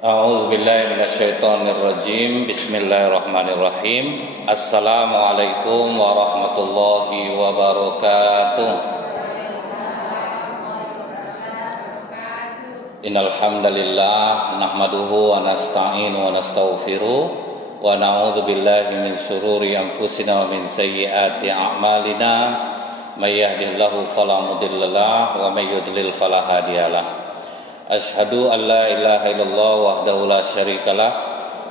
A'udzubillahi minasyaitonirrajim. Bismillahirrahmanirrahim. Assalamualaikum warahmatullahi wabarakatuh. Innal hamdalillah nahmaduhu wa nasta'inu wa nastaghfiruh wa na'udzu billahi min shururi anfusina wa min sayyiati a'malina. May yahdihillahu fala mudhillalah wa may yudlil fala hadiyalah. Asyhadu an la ilaha illallah wahdahu la syarikalah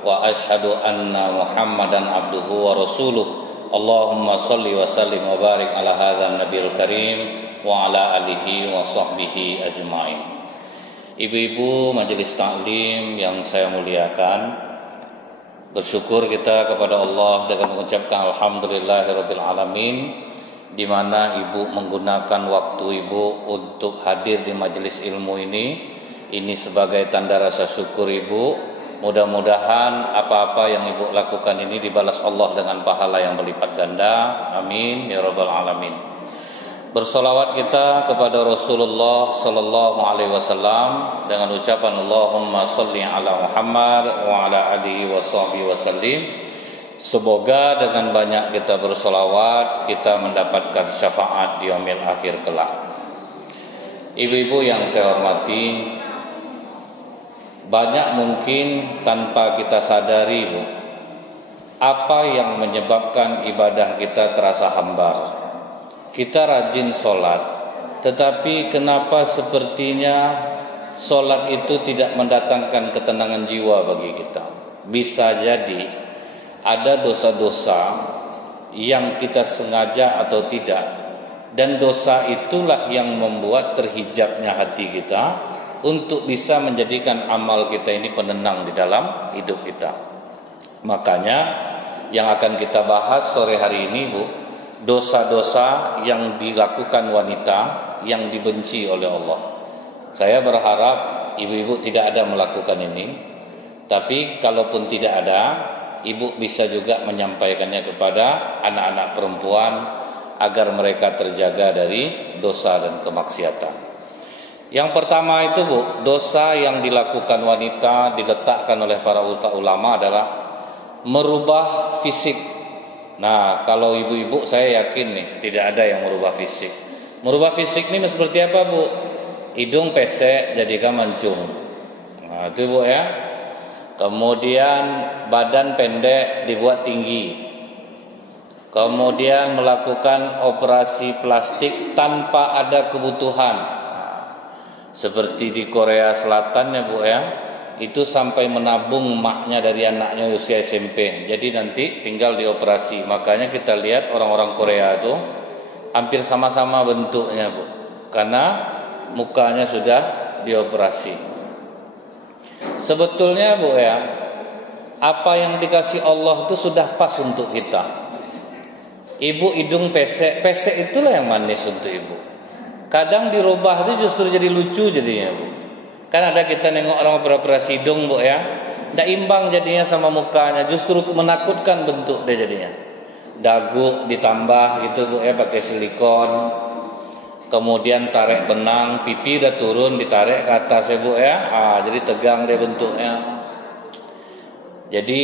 wa asyhadu anna Muhammadan abduhu wa rasuluh. Allahumma shalli wa sallim wa barik ala hadzal nabiyil karim wa ala alihi wa sahbihi ajmain. Ibu-ibu majelis taklim yang saya muliakan, bersyukur kita kepada Allah dengan mengucapkan alhamdulillahirabbil alamin, di mana ibu menggunakan waktu ibu untuk hadir di majelis ilmu ini. Ini sebagai tanda rasa syukur ibu. Mudah-mudahan apa-apa yang ibu lakukan ini dibalas Allah dengan pahala yang berlipat ganda. Amin ya rabbal alamin. Bersolawat kita kepada Rasulullah sallallahu alaihi wasallam dengan ucapan Allahumma shalli ala Muhammad wa ala alihi washabihi wasallim. Semoga dengan banyak kita bersolawat kita mendapatkan syafaat di yaumil akhir kelak. Ibu-ibu yang saya hormati, banyak mungkin tanpa kita sadari Bu, apa yang menyebabkan ibadah kita terasa hambar. Kita rajin sholat, tetapi kenapa sepertinya sholat itu tidak mendatangkan ketenangan jiwa bagi kita. Bisa jadi ada dosa-dosa yang kita sengaja atau tidak, dan dosa itulah yang membuat terhijabnya hati kita untuk bisa menjadikan amal kita ini penenang di dalam hidup kita. Makanya yang akan kita bahas sore hari ini Bu, dosa-dosa yang dilakukan wanita yang dibenci oleh Allah. Saya berharap ibu-ibu tidak ada melakukan ini, tapi kalaupun tidak ada, ibu bisa juga menyampaikannya kepada anak-anak perempuan agar mereka terjaga dari dosa dan kemaksiatan. Yang pertama itu Bu, dosa yang dilakukan wanita diletakkan oleh para ulama adalah merubah fisik. Nah, kalau ibu-ibu saya yakin nih tidak ada yang merubah fisik. Merubah fisik ini seperti apa Bu? Hidung pesek jadikan mancung. Nah, itu Bu ya. Kemudian badan pendek dibuat tinggi. Kemudian melakukan operasi plastik tanpa ada kebutuhan. Seperti di Korea Selatan ya Bu ya, itu sampai menabung maknya dari anaknya usia SMP. Jadi nanti tinggal dioperasi. Makanya kita lihat orang-orang Korea itu hampir sama-sama bentuknya Bu, karena mukanya sudah dioperasi. Sebetulnya Bu ya, apa yang dikasih Allah itu sudah pas untuk kita. Ibu hidung pesek, pesek itulah yang manis untuk ibu. Kadang dirubah itu justru jadi lucu jadinya Bu. Kan ada kita nengok orang operasi hidung Bu ya, tidak imbang jadinya sama mukanya, justru menakutkan bentuk dia jadinya. Dagu ditambah gitu Bu ya pakai silikon. Kemudian tarik benang, pipi udah turun ditarik ke atas ya Bu ya. Jadi tegang dia bentuknya. Jadi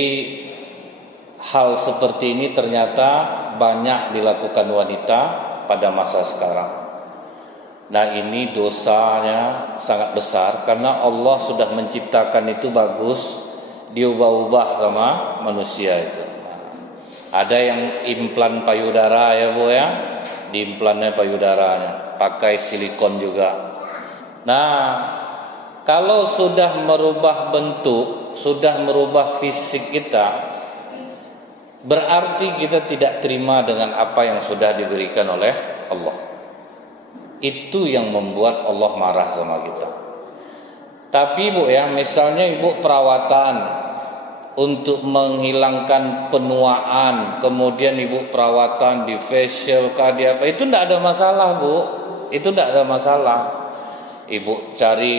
hal seperti ini ternyata banyak dilakukan wanita pada masa sekarang. Nah, ini dosanya sangat besar karena Allah sudah menciptakan itu bagus, diubah-ubah sama manusia itu. Ada yang implan payudara ya Bu ya, diimplannya payudaranya, pakai silikon juga. Nah, kalau sudah merubah bentuk, sudah merubah fisik kita, berarti kita tidak terima dengan apa yang sudah diberikan oleh Allah. Itu yang membuat Allah marah sama kita. Tapi Bu ya, misalnya ibu perawatan untuk menghilangkan penuaan, kemudian ibu perawatan di facial kah di apa, itu tidak ada masalah Bu. Itu tidak ada masalah. Ibu cari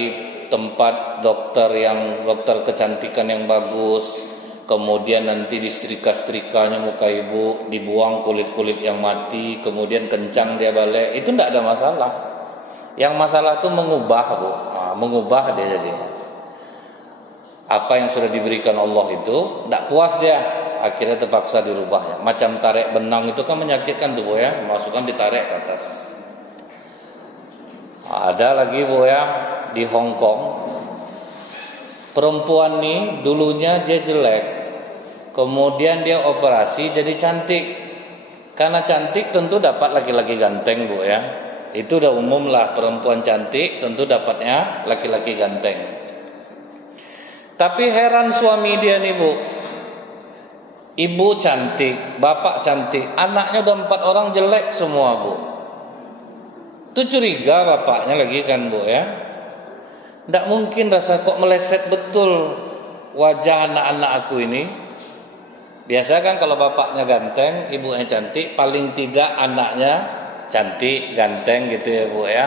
tempat dokter kecantikan yang bagus, kemudian nanti disetrika-setrikanya muka ibu, dibuang kulit-kulit yang mati, kemudian kencang dia balik, itu tidak ada masalah. Yang masalah itu mengubah Bu, mengubah dia jadi. Apa yang sudah diberikan Allah itu tidak puas dia, akhirnya terpaksa dirubahnya. Macam tarik benang itu kan menyakitkan tuh Bu ya, masukkan ditarik ke atas. Ada lagi Bu ya di Hong Kong, perempuan nih dulunya dia jelek, kemudian dia operasi jadi cantik. Karena cantik tentu dapat laki-laki ganteng Bu ya. Itu udah umum lah, perempuan cantik tentu dapatnya laki-laki ganteng. Tapi heran suami dia nih Bu, ibu cantik, bapak cantik, anaknya udah 4 orang jelek semua Bu. Itu curiga bapaknya lagi kan Bu ya. Tidak mungkin rasa kok meleset betul wajah anak-anak aku ini. Biasa kan kalau bapaknya ganteng, ibunya cantik, paling tidak anaknya cantik, ganteng gitu ya Bu ya.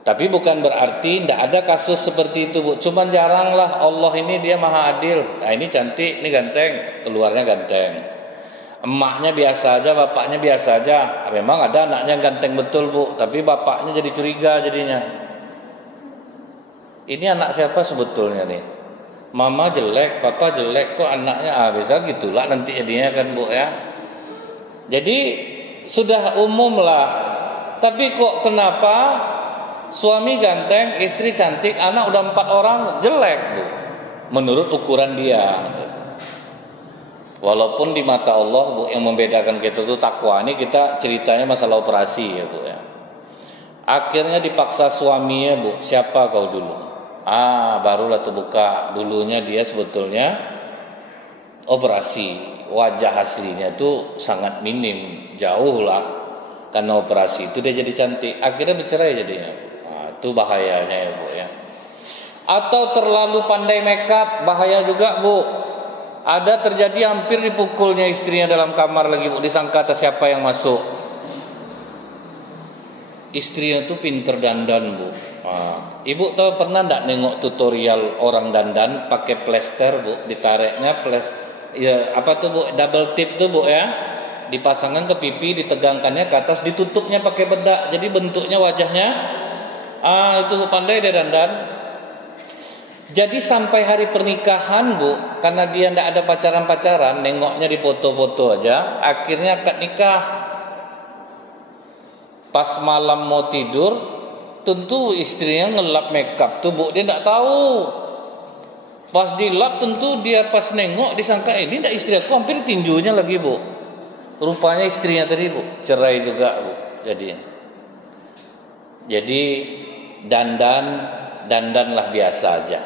Tapi bukan berarti tidak ada kasus seperti itu Bu. Cuman jarang lah, Allah ini dia maha adil. Nah ini cantik, ini ganteng, keluarnya ganteng. Emaknya biasa aja, bapaknya biasa aja. Memang ada anaknya ganteng betul Bu, tapi bapaknya jadi curiga jadinya. Ini anak siapa sebetulnya nih? Mama jelek, papa jelek, kok anaknya bisa gitulah nanti jadinya kan Bu ya. Jadi sudah umum lah. Tapi kok kenapa suami ganteng, istri cantik, anak udah 4 orang jelek Bu, menurut ukuran dia. Walaupun di mata Allah Bu, yang membedakan kita itu takwa. Ini kita ceritanya masalah operasi ya Bu ya. Akhirnya dipaksa suaminya Bu, siapa kau dulu? Barulah terbuka dulunya dia sebetulnya operasi. Wajah aslinya itu sangat minim, jauh lah. Karena operasi itu dia jadi cantik. Akhirnya bercerai jadinya. Itu bahayanya ya Bu ya. Atau terlalu pandai makeup, bahaya juga Bu. Ada terjadi hampir dipukulnya istrinya dalam kamar lagi Bu, disangka atas siapa yang masuk. Istrinya tuh pinter dandan Bu. Ibu tahu pernah enggak nengok tutorial orang dandan pakai plester Bu, ditariknya ya apa tuh Bu, double tip tuh Bu ya. Dipasangkan ke pipi, ditegangkannya ke atas, ditutupnya pakai bedak. Jadi bentuknya wajahnya itu pandai dia dandan. Jadi sampai hari pernikahan Bu, karena dia tidak ada pacaran-pacaran, nengoknya di foto-foto aja, akhirnya akad nikah. Pas malam mau tidur, tentu istrinya ngelap makeup tuh Bu, dia tidak tahu. Pas dilap tentu dia pas nengok disangka ini tidak istri aku, hampir tinjunya lagi Bu. Rupanya istrinya tadi Bu, cerai juga Bu jadinya. Jadi dandanlah biasa aja.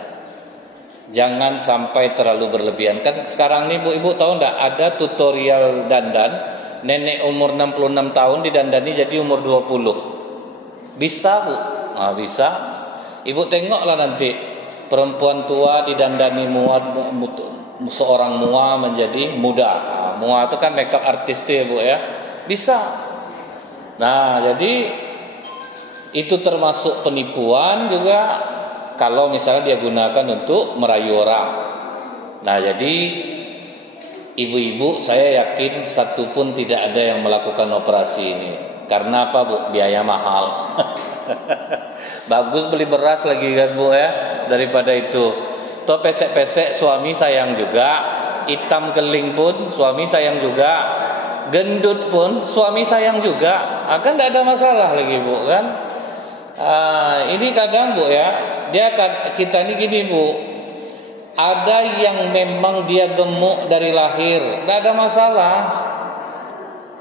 Jangan sampai terlalu berlebihan. Kan sekarang nih Bu, ibu tahu enggak ada tutorial dandan. Nenek umur 66 tahun didandani jadi umur 20. Bisa Bu? Bisa. Ibu tengoklah nanti perempuan tua didandani seorang mua menjadi muda. Mua itu kan makeup artis tuh ya Bu ya. Bisa. Nah, jadi itu termasuk penipuan juga kalau misalnya dia gunakan untuk merayu orang. Nah, jadi ibu-ibu saya yakin satu pun tidak ada yang melakukan operasi ini. Karena apa Bu? Biaya mahal. Bagus beli beras lagi kan Bu ya, daripada itu. Toh pesek-pesek suami sayang juga, hitam keling pun suami sayang juga, gendut pun suami sayang juga. Kan tidak ada masalah lagi Bu kan. Ini kadang Bu ya, kita ini gini Bu, ada yang memang dia gemuk dari lahir, tidak ada masalah.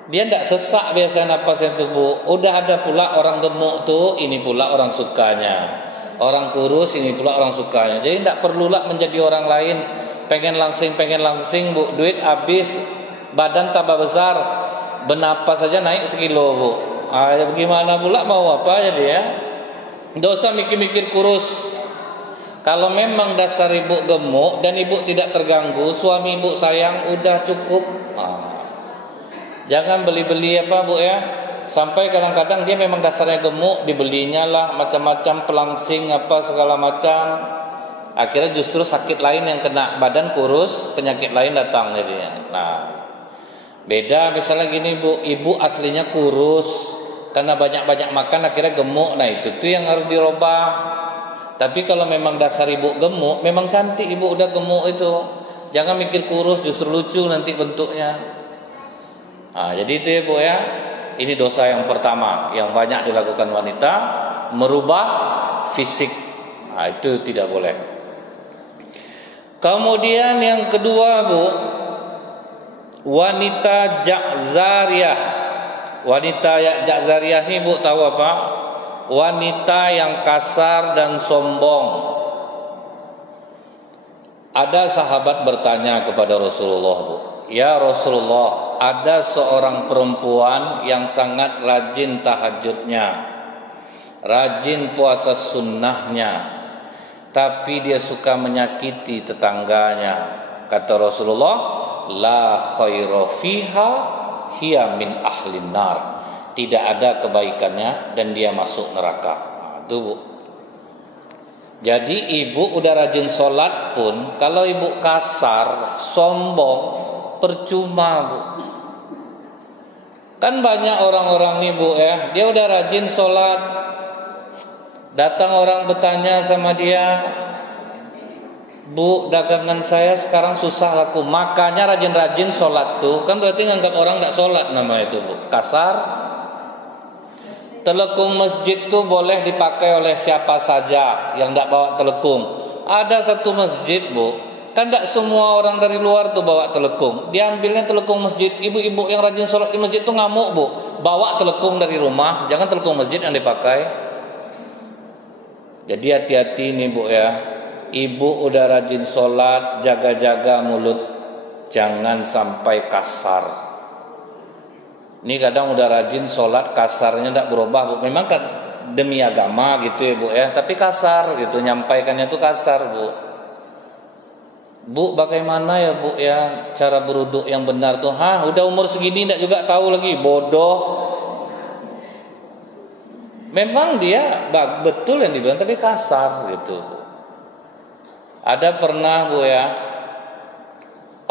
Dia tidak sesak biasanya napasnya tuh Bu. Udah ada pula orang gemuk tuh, ini pula orang sukanya. Orang kurus, ini pula orang sukanya. Jadi tidak perlulah menjadi orang lain. Pengen langsing Bu, duit habis, badan tambah besar, bernapas saja naik 1 kilo Bu. Ya bagaimana pula mau apa jadi ya? Tidak usah mikir-mikir kurus. Kalau memang dasar ibu gemuk dan ibu tidak terganggu, suami ibu sayang, udah cukup. Jangan beli-beli apa Bu ya. Sampai kadang-kadang dia memang dasarnya gemuk, dibelinya lah macam-macam pelangsing apa segala macam. Akhirnya justru sakit lain yang kena, badan kurus, penyakit lain datang jadinya. Nah, beda misalnya gini Bu, ibu aslinya kurus, karena banyak-banyak makan akhirnya gemuk. Nah itu tuh yang harus dirubah. Tapi kalau memang dasar ibu gemuk, memang cantik ibu udah gemuk itu. Jangan mikir kurus, justru lucu nanti bentuknya. Nah, jadi itu ya Bu ya. Ini dosa yang pertama yang banyak dilakukan wanita, merubah fisik. Nah, itu tidak boleh. Kemudian yang kedua Bu, wanita ja'zariyah. Wanita ja'zariyah ini Bu tahu apa? Wanita yang kasar dan sombong. Ada sahabat bertanya kepada Rasulullah, Bu, "Ya Rasulullah, ada seorang perempuan yang sangat rajin tahajudnya, rajin puasa sunnahnya, tapi dia suka menyakiti tetangganya." Kata Rasulullah, "La khaira fiha, hiya min ahlin nar." Tidak ada kebaikannya dan dia masuk neraka. Itu Bu. Jadi ibu udah rajin sholat pun, kalau ibu kasar, sombong, percuma Bu. Kan banyak orang-orang nih Bu ya, dia udah rajin sholat, datang orang bertanya sama dia, "Bu, dagangan saya sekarang susah laku." Makanya rajin-rajin sholat tuh kan berarti nganggap orang tidak sholat, nama itu Bu. Kasar. Telekung masjid tuh boleh dipakai oleh siapa saja yang tidak bawa telekung. Ada satu masjid Bu, kan tidak semua orang dari luar tuh bawa telekung. Diambilnya telekung masjid. Ibu-ibu yang rajin sholat di masjid tuh ngamuk Bu, bawa telekung dari rumah, jangan telekung masjid yang dipakai. Jadi hati-hati nih Bu ya. Ibu udah rajin sholat, jaga-jaga mulut, jangan sampai kasar. Ini kadang udah rajin sholat, kasarnya tidak berubah Bu. Memang kan demi agama gitu ya Bu ya, tapi kasar gitu, nyampaikannya tuh kasar Bu. Bu, bagaimana ya Bu ya cara berwudu yang benar tuh? Udah umur segini tidak juga tahu lagi, bodoh. Memang dia betul yang dibilang, tapi kasar gitu. Ada pernah Bu ya,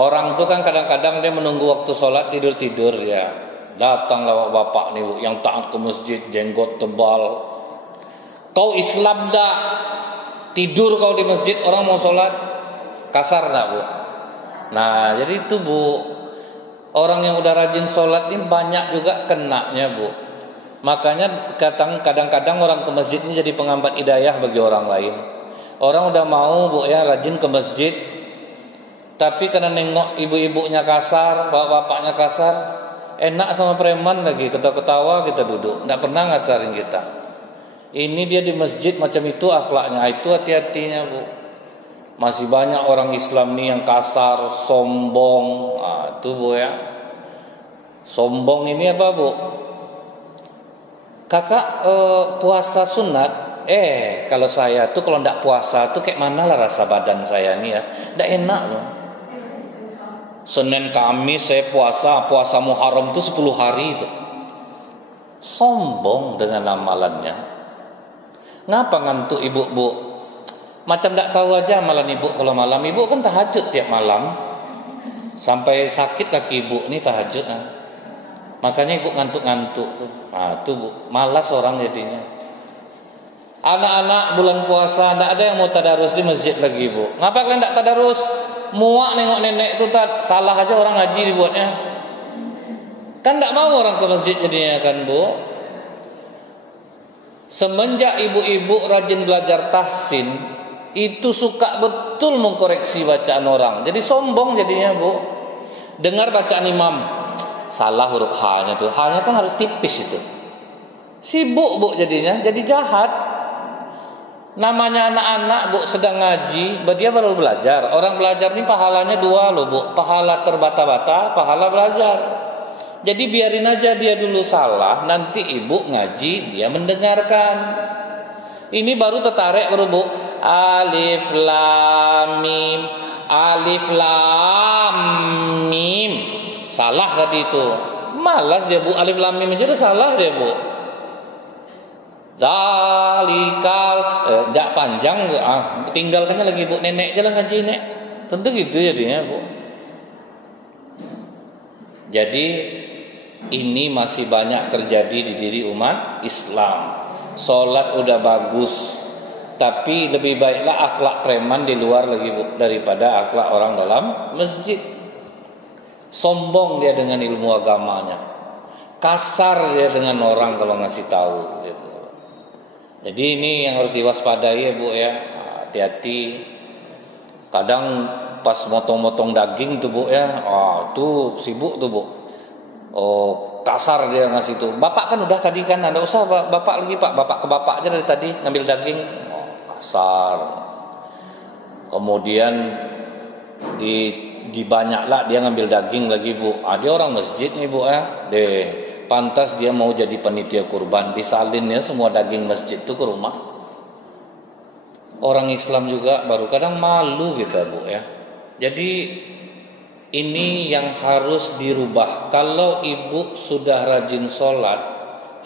orang tuh kan kadang-kadang dia menunggu waktu sholat tidur-tidur ya. Datanglah bapak nih Bu, yang taat ke masjid, jenggot tebal. Kau Islam dak? Tidur kau di masjid, orang mau sholat. Kasar dak Bu? Nah jadi itu Bu, orang yang udah rajin sholat ini banyak juga kenanya Bu. Makanya kadang-kadang orang ke masjid ini jadi penghambat hidayah bagi orang lain. Orang udah mau Bu ya rajin ke masjid, tapi karena nengok ibu-ibunya kasar, bapak-bapaknya kasar, enak sama preman lagi, ketawa-ketawa kita duduk, tidak pernah ngasarin kita. Ini dia di masjid macam itu akhlaknya, itu hati-hatinya Bu. Masih banyak orang Islam nih yang kasar, sombong. Itu Bu ya. Sombong ini apa Bu? Kakak puasa sunat. Kalau saya tuh kalau tidak puasa tuh kayak mana lah rasa badan saya nih ya, tidak enak loh. Senin Kamis saya puasa Muharram itu 10 hari itu. Sombong dengan amalannya. Ngapa ngantuk ibu Bu? Macam tak tahu aja amalan ibu kalau malam. Ibu kan tahajud tiap malam. Sampai sakit kaki ibu nih tahajud. Makanya ibu ngantuk-ngantuk tuh. Tuh Bu, malas orang jadinya. Anak-anak bulan puasa tidak ada yang mau tadarus di masjid lagi Bu. Ngapa kalian tidak tadarus? Muak nengok nenek itu salah aja orang ngaji dibuatnya. Kan tidak mau orang ke masjid jadinya kan Bu. Semenjak ibu-ibu rajin belajar tahsin, itu suka betul mengkoreksi bacaan orang. Jadi sombong jadinya Bu. Dengar bacaan imam, salah huruf H-nya tuh. H-nya kan harus tipis itu. Sibuk Bu jadinya, jadi jahat. Namanya anak-anak Bu sedang ngaji, dia baru belajar. Orang belajar ini pahalanya 2 loh Bu, pahala terbata-bata, pahala belajar. Jadi biarin aja dia dulu salah, nanti ibu ngaji dia mendengarkan. Ini baru tertarik baru Bu. Alif lam mim, alif lam mim. Salah tadi itu. Malas dia Bu, alif lam mim aja salah dia Bu. Dalikal enggak panjang, tinggalkannya lagi Bu, nenek jalan ngaji nek. Tentu gitu jadinya Bu. Jadi ini masih banyak terjadi di diri umat Islam. Salat udah bagus, Tapi lebih baiklah akhlak preman di luar lagi Bu, daripada akhlak orang dalam masjid. Sombong dia dengan ilmu agamanya, kasar dia dengan orang kalau ngasih tahu gitu. Jadi ini yang harus diwaspadai ya Bu ya. Hati-hati. Kadang pas motong-motong daging tuh Bu ya, tuh sibuk tuh Bu. Kasar dia ngasih tuh. Bapak kan udah tadi kan, enggak usah bapak lagi Pak. Bapak ke bapak aja dari tadi ngambil daging. Kasar. Kemudian di banyak lah dia ngambil daging lagi Bu. Dia orang masjid nih Bu ya. Pantas dia mau jadi panitia kurban, disalinnya semua daging masjid itu ke rumah. Orang Islam juga baru kadang malu kita Bu ya. Jadi ini yang harus dirubah. Kalau ibu sudah rajin sholat,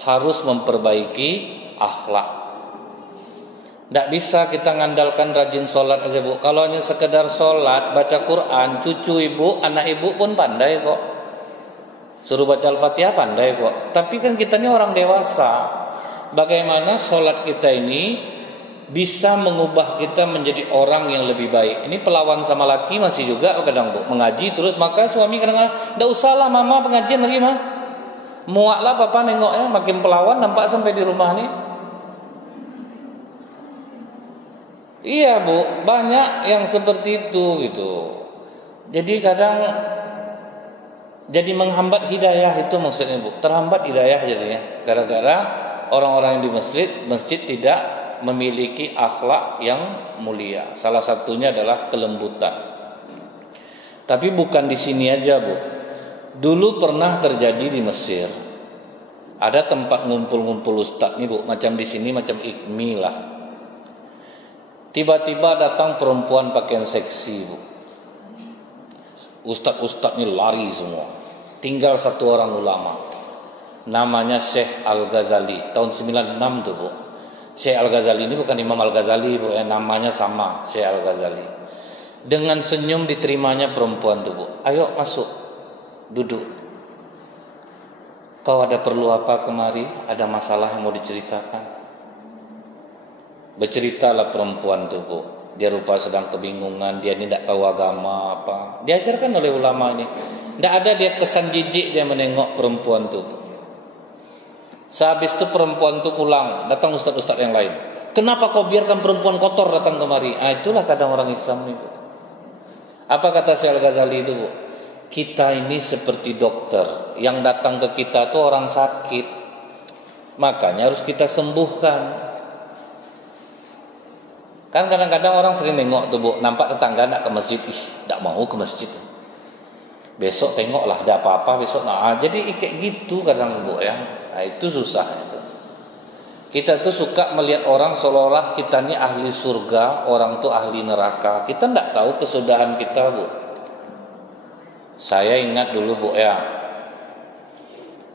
harus memperbaiki akhlak. Tidak bisa kita ngandalkan rajin sholat aja Bu. Kalau hanya sekedar sholat, baca Quran, cucu ibu, anak ibu pun pandai kok. Suruh baca Al-Fatihah pandai kok. Tapi kan kita ini orang dewasa. Bagaimana sholat kita ini bisa mengubah kita menjadi orang yang lebih baik. Ini pelawan sama laki masih juga kadang Bu. Mengaji terus, maka suami kadang-kadang, tidak usahlah mama pengajian lagi mah. Muaklah papa nengoknya, makin pelawan nampak sampai di rumah nih. Iya Bu, banyak yang seperti itu gitu. Jadi kadang jadi menghambat hidayah itu maksudnya Bu. Terhambat hidayah jadinya gara-gara orang-orang yang di masjid tidak memiliki akhlak yang mulia. Salah satunya adalah kelembutan. Tapi bukan di sini aja Bu. Dulu pernah terjadi di Mesir. Ada tempat ngumpul-ngumpul ustaz nih Bu, macam di sini macam IKMI lah. Tiba-tiba datang perempuan pakaian seksi Bu. Ustaz-ustaz ini lari semua. Tinggal satu orang ulama. Namanya Syekh Al-Ghazali. Tahun 96 tuh Bu. Syekh Al-Ghazali ini bukan Imam Al-Ghazali Bu, namanya sama, Syekh Al-Ghazali. Dengan senyum diterimanya perempuan tuh Bu. Ayo masuk, duduk. Kau ada perlu apa kemari? Ada masalah yang mau diceritakan? Berceritalah perempuan tuh Bu. Dia rupa sedang kebingungan, dia ini tidak tahu agama apa. Diajarkan oleh ulama ini. Tidak ada dia kesan jijik dia menengok perempuan tuh. Sehabis itu perempuan itu pulang, datang ustaz-ustaz yang lain. Kenapa kau biarkan perempuan kotor datang kemari? Itulah kadang orang Islam ini Bu. Apa kata Syekh Al-Ghazali itu Bu? Kita ini seperti dokter, yang datang ke kita itu orang sakit. Makanya harus kita sembuhkan. Kan kadang-kadang orang sering nengok tuh Bu, nampak tetangga nak ke masjid, tidak mau ke masjid. Besok tengoklah ada apa-apa besok. Jadi kayak gitu kadang Bu ya. Itu susah itu. Kita tuh suka melihat orang seolah-olah kita ini ahli surga, orang tuh ahli neraka. Kita tidak tahu kesudahan kita Bu. Saya ingat dulu Bu ya.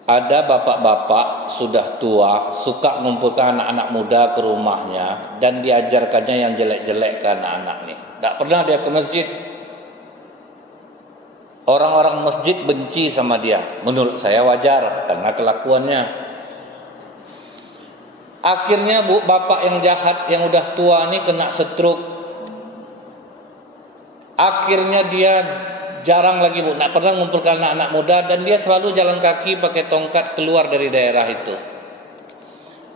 Ada bapak-bapak sudah tua suka mengumpulkan anak-anak muda ke rumahnya dan diajarkannya yang jelek-jelek ke anak-anak ini. Tidak pernah dia ke masjid. Orang-orang masjid benci sama dia. Menurut saya wajar karena kelakuannya. Akhirnya Bu, bapak yang jahat yang udah tua ini kena stroke. Akhirnya dia jarang lagi Bu, tidak pernah mengumpulkan anak-anak muda dan dia selalu jalan kaki pakai tongkat keluar dari daerah itu.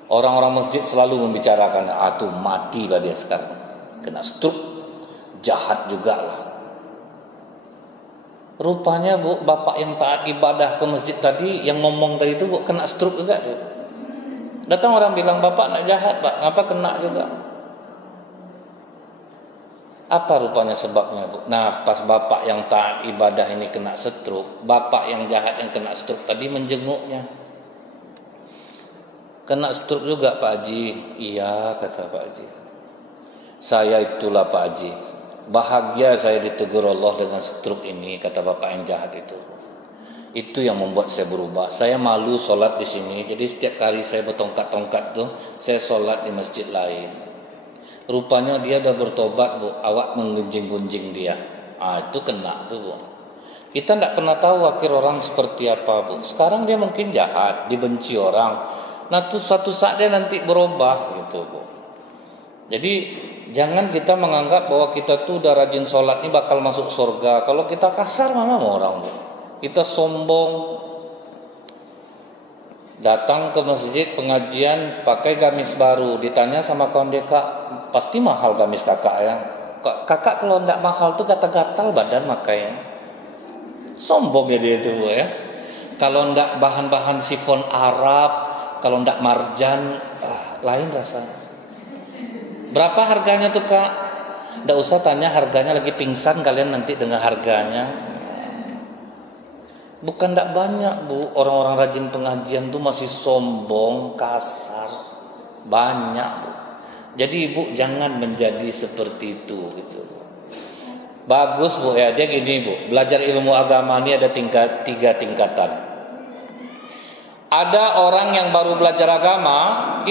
Orang-orang masjid selalu membicarakan, tuh matilah dia sekarang, kena stroke, jahat juga lah. Rupanya Bu, bapak yang taat ibadah ke masjid tadi, yang ngomong tadi itu Bu, kena stroke juga tuh. Datang orang bilang, bapak nak jahat Pak, ngapa kena juga? Apa rupanya sebabnya Bu? Nah pas bapak yang taat ibadah ini kena stroke, bapak yang jahat yang kena stroke tadi menjenguknya. Kena stroke juga Pak Haji. Iya kata Pak Haji. Saya itulah Pak Haji. Bahagia saya ditegur Allah dengan stroke ini, kata bapak yang jahat itu. Itu yang membuat saya berubah. Saya malu sholat di sini, jadi setiap kali saya bertongkat-tongkat tuh, saya sholat di masjid lain. Rupanya dia udah bertobat Bu, awak menggunjing-gunjing dia. Itu kena tuh Bu. Kita tidak pernah tahu akhir orang seperti apa Bu. Sekarang dia mungkin jahat, dibenci orang. Nah tuh suatu saat dia nanti berubah gitu Bu. Jadi jangan kita menganggap bahwa kita tuh udah rajin sholat ini bakal masuk surga. Kalau kita kasar mana mau orang, Bu? Kita sombong, datang ke masjid pengajian pakai gamis baru, ditanya sama kawan dia, Kak, pasti mahal gamis kakak ya? Kakak kalau ndak mahal tuh gatal-gatal badan makanya. Sombong ya dia itu, Bu ya. Kalau ndak bahan-bahan sifon Arab, kalau ndak marjan, lain rasanya. Berapa harganya tuh, Kak? Nggak usah tanya harganya, lagi pingsan kalian nanti dengan harganya. Bukan nggak banyak, Bu. Orang-orang rajin pengajian tuh masih sombong, kasar. Banyak, Bu. Jadi Ibu jangan menjadi seperti itu gitu. Bagus, Bu ya. Dia gini, Bu. Belajar ilmu agama ini ada 3 tingkatan. Ada orang yang baru belajar agama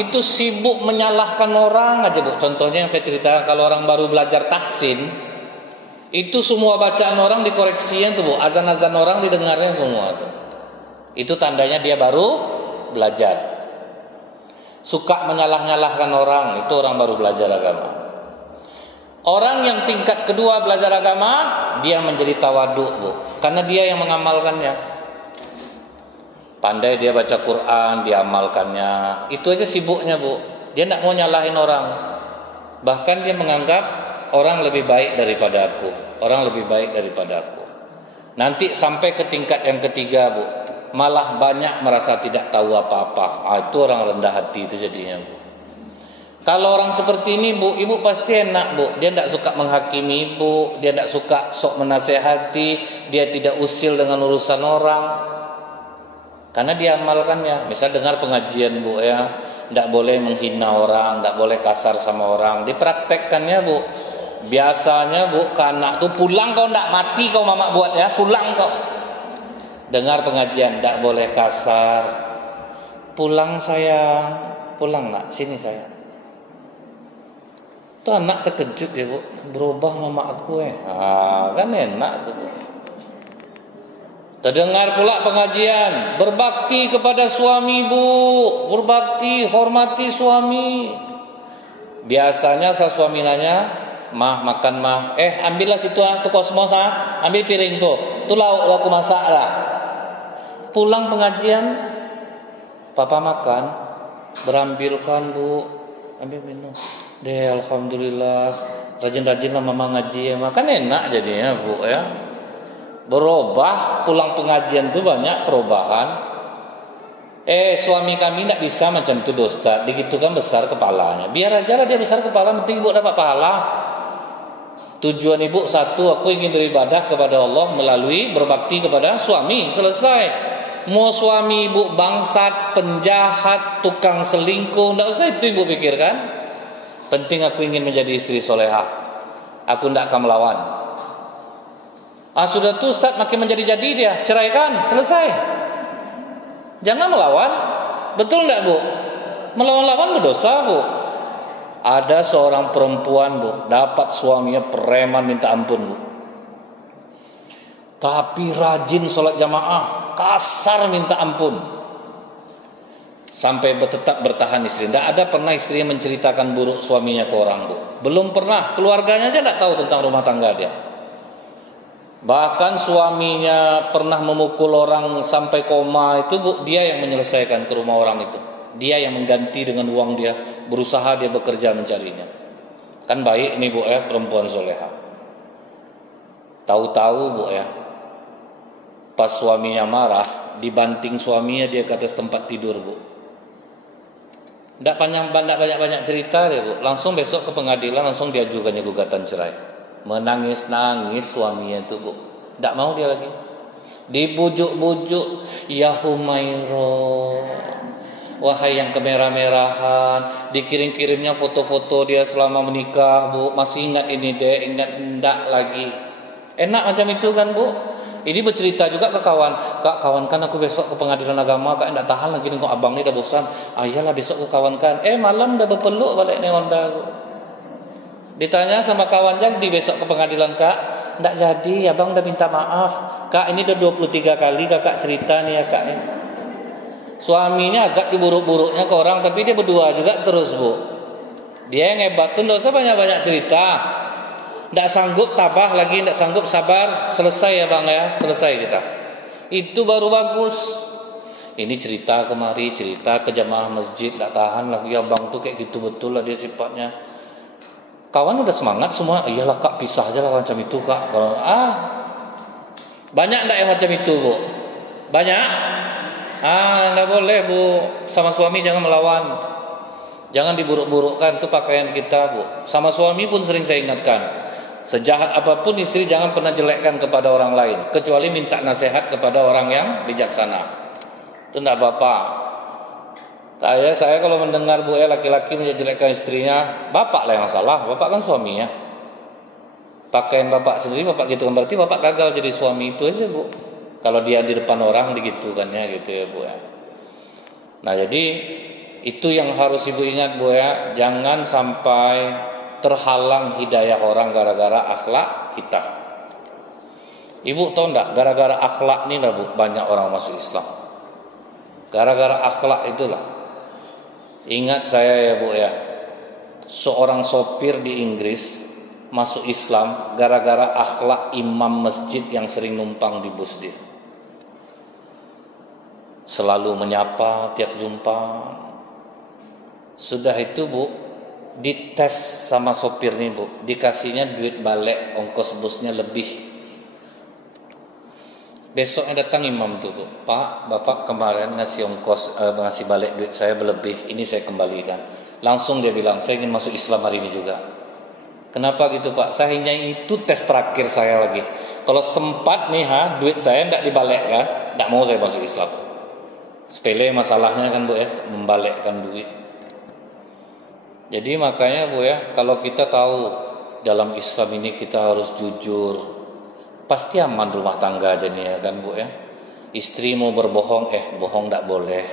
itu sibuk menyalahkan orang aja, Bu. Contohnya yang saya cerita, kalau orang baru belajar tahsin, itu semua bacaan orang dikoreksinya tuh, Bu. Azan-azan orang didengarnya semua tuh. Itu tandanya dia baru belajar. Suka menyalah-nyalahkan orang, itu orang baru belajar agama. Orang yang tingkat kedua belajar agama, dia menjadi tawaduk, Bu. Karena dia yang mengamalkannya. Pandai dia baca Quran, dia amalkannya. Itu aja sibuknya, Bu. Dia tidak mau nyalahin orang. Bahkan dia menganggap orang lebih baik daripada aku. Orang lebih baik daripada aku. Nanti sampai ke tingkat yang ketiga, Bu. Malah banyak merasa tidak tahu apa-apa. Itu orang rendah hati itu jadinya, Bu. Kalau orang seperti ini, Bu, Ibu pasti enak, Bu. Dia tidak suka menghakimi Ibu. Dia tidak suka sok menasehati. Dia tidak usil dengan urusan orang. Karena dia amalkannya. Misal dengar pengajian, Bu ya, tidak boleh menghina orang, tidak boleh kasar sama orang. Dipraktekkannya, Bu. Biasanya, Bu, ke anak tuh, pulang kau tidak mati kau mama buat ya, pulang kau. Dengar pengajian, tidak boleh kasar. Pulang sayang, pulang nak, sini sayang. Tuh anak terkejut ya, Bu, berubah mama aku ya. Kan enak tuh, Bu. Terdengar pula pengajian, berbakti kepada suami, Bu, berbakti, hormati suami. Biasanya saya suami nanya, "Mah, makan mah." Ambillah situ tuh kosmos ambil piring tuh lauk aku masak lah. Pulang pengajian, papa makan, berambilkan, Bu, ambil minum. Deh, alhamdulillah, rajin-rajinlah mama ngaji ya, makan enak jadinya, Bu ya. Berubah, pulang pengajian tuh banyak perubahan. Suami kami tidak bisa macam itu, Ustaz. Begitu kan besar kepalanya. Biar aja lah dia besar kepala, penting Ibu dapat pahala. Tujuan Ibu satu, aku ingin beribadah kepada Allah melalui berbakti kepada suami. Selesai. Mau suami Ibu bangsat, penjahat, tukang selingkuh, tidak usah itu Ibu pikirkan. Penting aku ingin menjadi istri solehah. Aku tidak akan melawan. Sudah tuh Ustaz makin menjadi-jadi dia, ceraikan, selesai. Jangan melawan. Betul enggak, Bu? Melawan-lawan berdosa, Bu. Ada seorang perempuan, Bu, dapat suaminya preman minta ampun, Bu. Tapi rajin sholat jamaah, kasar minta ampun. Sampai tetap bertahan istri. Tidak ada pernah istrinya menceritakan buruk suaminya ke orang, Bu. Belum pernah, keluarganya aja tidak tahu tentang rumah tangga dia. Bahkan suaminya pernah memukul orang sampai koma itu, Bu, dia yang menyelesaikan ke rumah orang itu. Dia yang mengganti dengan uang dia, berusaha dia bekerja mencarinya. Kan baik nih, Bu ya, perempuan soleha. Tahu-tahu, Bu ya, pas suaminya marah, dibanting suaminya dia ke atas tempat tidur, Bu. Tidak banyak cerita dia, Bu. Langsung besok ke pengadilan, langsung diajukannya gugatan cerai. Menangis-nangis suaminya itu, Bu. Tidak mau dia lagi. Dibujuk-bujuk, ya Humairo, wahai yang kemerah-merahan. Dikirim-kirimnya foto-foto dia selama menikah, Bu. Masih ingat ini deh, ingat enggak lagi. Enak macam itu kan, Bu. Ini bercerita juga ke kawan. Kak, kawankan aku besok ke pengadilan agama. Kak, enggak tahan lagi nengok abang ni, dah bosan. Ayalah besok aku kawankan. Malam dah berpeluk balik ni Honda. Ditanya sama kawan, jadi besok ke pengadilan, Kak. Tidak jadi, abang udah minta maaf. Kak, ini udah 23 kali kakak cerita nih ya, Kak. Suaminya agak diburuk-buruknya ke orang, tapi dia berdua juga terus, Bu. Dia yang hebat tuh nggak usah banyak-banyak cerita. Nggak sanggup tabah lagi, nggak sanggup sabar, selesai ya bang ya, selesai kita. Itu baru bagus. Ini cerita kemari, cerita ke jamaah masjid, nggak tahan lagi abang tuh kayak gitu betul lah dia sifatnya. Kawan udah semangat semua, iyalah kak pisah aja lah macam itu kak. Kalau banyak ndak yang macam itu bu? Banyak? Ndak boleh bu, sama suami jangan melawan. Jangan diburuk-burukkan tuh pakaian kita bu. Sama suami pun sering saya ingatkan. Sejahat apapun istri jangan pernah jelekkan kepada orang lain. Kecuali minta nasihat kepada orang yang bijaksana. Itu enggak bapak. Saya kalau mendengar bu laki-laki menjelekkan istrinya, bapak lah yang salah. Bapak kan suaminya. Pakaian bapak sendiri bapak gitu kan, berarti bapak gagal jadi suami. Itu aja bu. Kalau dia di depan orang digitukannya gitu ya bu ya. Nah jadi itu yang harus ibu ingat bu ya. Jangan sampai terhalang hidayah orang gara-gara akhlak kita. Ibu tahu enggak, gara-gara akhlak nih lah bu, banyak orang masuk Islam. Gara-gara akhlak itulah. Ingat saya ya bu ya, seorang sopir di Inggris masuk Islam gara-gara akhlak imam masjid yang sering numpang di bus dia. Selalu menyapa tiap jumpa. Sudah itu bu, dites sama sopir nih bu, dikasihnya duit balik ongkos busnya lebih. Besoknya datang imam tuh bu, Pak, bapak kemarin ngasih ongkos, ngasih balik duit saya berlebih, ini saya kembalikan. Langsung dia bilang, saya ingin masuk Islam hari ini juga. Kenapa gitu pak? Saya hanya itu tes terakhir saya lagi. Kalau sempat nih duit saya tidak dibalikkan, tidak mau saya masuk Islam. Sepele masalahnya kan bu ya, membalikkan duit. Jadi makanya bu ya, kalau kita tahu dalam Islam ini kita harus jujur, pasti aman rumah tangga jadinya kan bu ya. Istri mau berbohong, bohong tidak boleh